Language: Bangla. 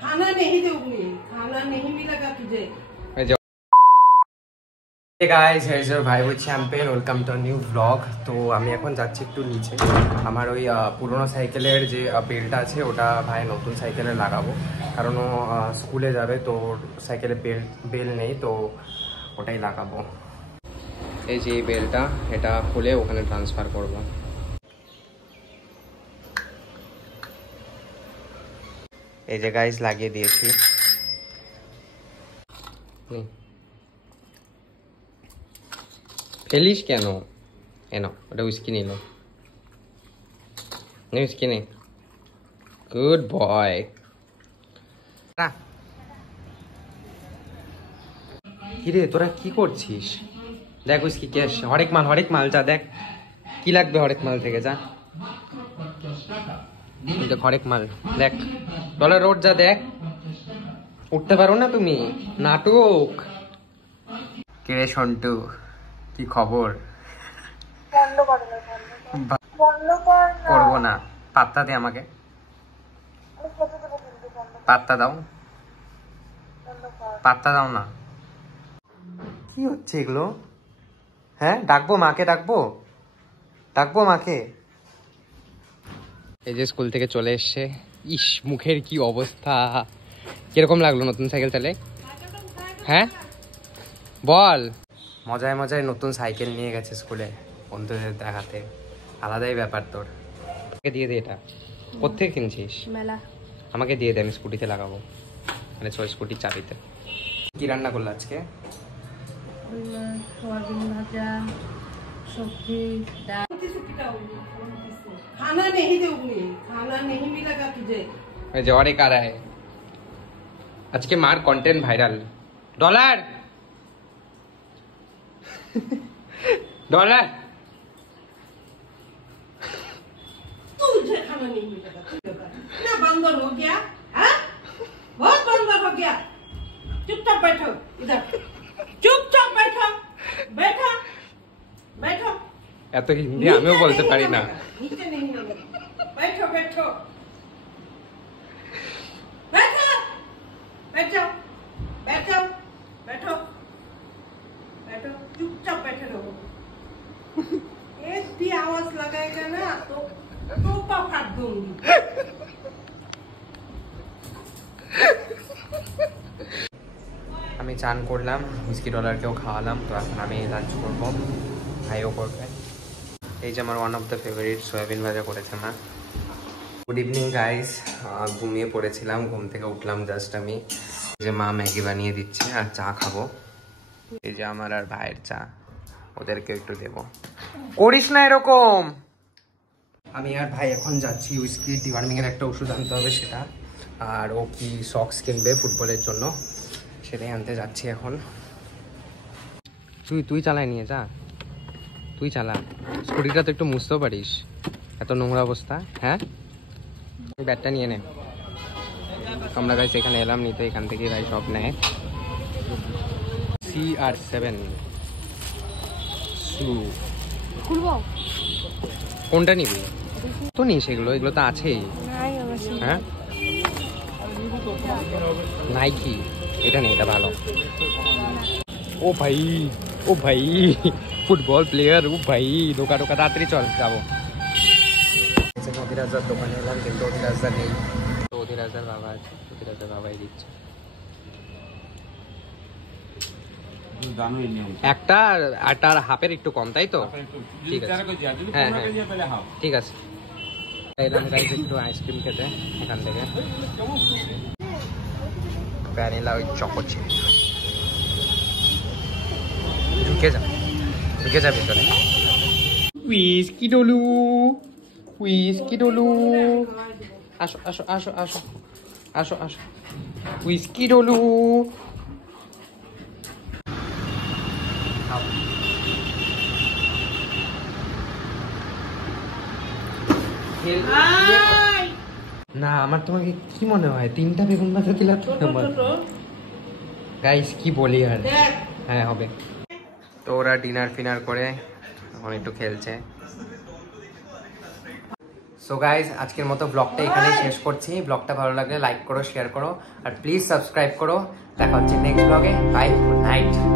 खाना नहीं दोगे, खाना नहीं मिलेगा तुझे। Hey guys, here's your ভাই with champagne. Welcome to a new vlog. তো আমি এখন যাচ্ছি একটু নিচে। আমার ওই পুরনো সাইকেলের যে বেলটা আছে ওটা ভাই নতুন সাইকেলে লাগাবো, কারণ ও স্কুলে যাবে, তো সাইকেলে বেল নেই, তো ওটাই লাগাবো। এই যে এই বেলটা, এটা খুলে ওখানে ট্রান্সফার করব। এই যে গাইস লাগিয়ে দিয়েছি। ফেলিস কেন? এনো ওটা উইস্কি নিল, উইস্কি নেই। Good boy. কিরে তোরা কি করছিস? দেখ উইস্কি কে আসছে। হরেক মাল যা দেখ কি লাগবে, হরেক মাল থেকে যা। হরেক মাল দেখ, ডলার রোড যা দেখ। উঠতে পারো না তুমি? নাটক। কিরে সন্টু, কি খবর? করবো না, পাত্তা দে আমাকে, পাত্তা দাও, পাত্তা দাও না। কি হচ্ছে এগুলো? হ্যাঁ ডাকবো মাকে, ডাকবো মাকে। এই যে স্কুল থেকে চলে এসছে। ইস মুখের কি অবস্থা! কিরকম লাগলো নতুন সাইকেল চালে? হ্যাঁ বল। মজায় মজায় নতুন সাইকেল নিয়ে গেছে স্কুলে বন্ধুদের দেখাতে, আলাদাই ব্যাপার তোর। আমাকে দিয়ে দে, এটা কোত্থেকে কিনছিস? মেলা। আমাকে দিয়ে দে, আমি স্কুটিতে লাগাবো, মানে স্কুটির চাবিতে। কি রান্না করলো আজকে? सोयाबीन भाजा, सब्जी, दाल। खाना नहीं दोगे, खाना नहीं मिलेगा तुझे। এই যে অনেক আর है আজকে মার কন্টেন্ট ভাইরাল। ডলার डॉलर तुझे खाना नहीं मिलेगा, क्या बंदर हो गया? हाँ बहुत बंदर हो गया। चुपचाप बैठो इधर, चुपचाप बैठो, बैठो बैठो। এত হিন্দি আমিও বলতে পারি না। नीचे नहीं लगेगा, बैठो बैठो बैठो बैठो बैठो बैठो बैठो, चुपचाप बैठे रहो। एक भी आवाज लगाएगा ना तो टोपा फाड़ दूंगी। আমি চান করলাম, হুইস্কি ডলারকেও খাওয়ালাম, তো এখন আমি লাঞ্চ করবো, ভাইও করবে। এই যে আমার one of the favourite soybean ভাজা করেছে মা। গুড ইভিনিং গাইস, ঘুমিয়ে পড়েছিলাম, ঘুম থেকে উঠলাম জাস্ট আমি। এই যে মা ম্যাগি বানিয়ে দিচ্ছে আর চা খাবো। এই যে আমার আর ভাইয়ের চা, ওদেরকে একটু দেবো। করিস না এরকম। আমি আর ভাই এখন যাচ্ছি উইস্কি ডিওয়ার্মিং এর একটা ওষুধ আনতে হবে সেটা, আর ও কি সক্স কিনবে ফুটবলের জন্য, সেটাই আনতে যাচ্ছি এখন। তুই চালাই নিয়ে যা, তুই চালা। স্কুটিটা তো একটু মুছতেও পারিস, এত নোংরা অবস্থা। হ্যাঁ ব্যাটটা নিয়ে নে। আমরা গাইস এখানে এলাম নিতে, এখান থেকে ভাই সব নেয়। CR7 কোনটা নিবি? তো নিস, এগুলো তো আছেই। হ্যাঁ নাইকি, এটা নেই, এটা ভালো। ও ভাই ফুটবল প্লেয়ার, ও ভাই ঢোকা তাড়াতাড়ি চল যাবো। অধিরাজার দোকানে এলাম, কিন্তু অধিরাজা নেই, তো অধিরাজার বাবা আছে, অধিরাজার বাবাই দিচ্ছে। একটা আটার হাফের একটু কম, তাই তো? ঠিক আছে, হ্যাঁ ঠিক আছে। এলাম গাইস একটু আইসক্রিম খেতে এখান থেকে, ভ্যানিলা ওই চকো চিপ। ঢুকে যা ভিতরে। হুইস্কি ডলু, আসো হুইস্কি ডলু। না আমার তোমাকে কি মনে হয় 3টা বেগুন ভাজা দিলা তো? গাইস কি বলি আর। হ্যাঁ হবে। তো ওরা ডিনার ফিনার করে এখন একটু খেলছে। সো গাইজ আজকের মতো ব্লগটা এখানেই শেষ করছি। ব্লগটা ভালো লাগলে লাইক করো, শেয়ার করো, আর প্লিজ সাবস্ক্রাইব করো। দেখা হচ্ছে নেক্সট ব্লগে। Bye, good night.